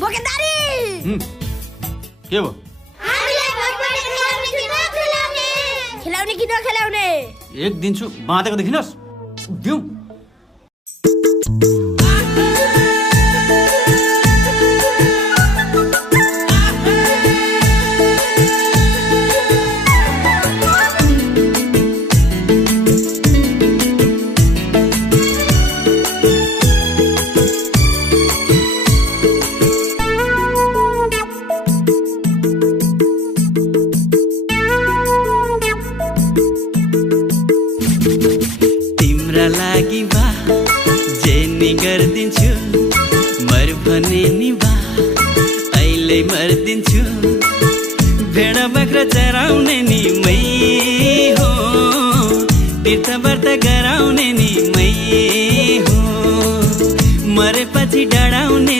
बोकेदारी के भयो? खेलाउने कि नखेलाउने? एक दिन्छु बाँधेको देखिनुहोस् दिउँ। लागि बा जे नि गर्दिन्छु मर भने नि बा अहिले मर्दिन्छु भेडा बाख्रा चराउने नि मै हो तीर्थ व्रत गराउने नि मै हो मरेपछि डढाउने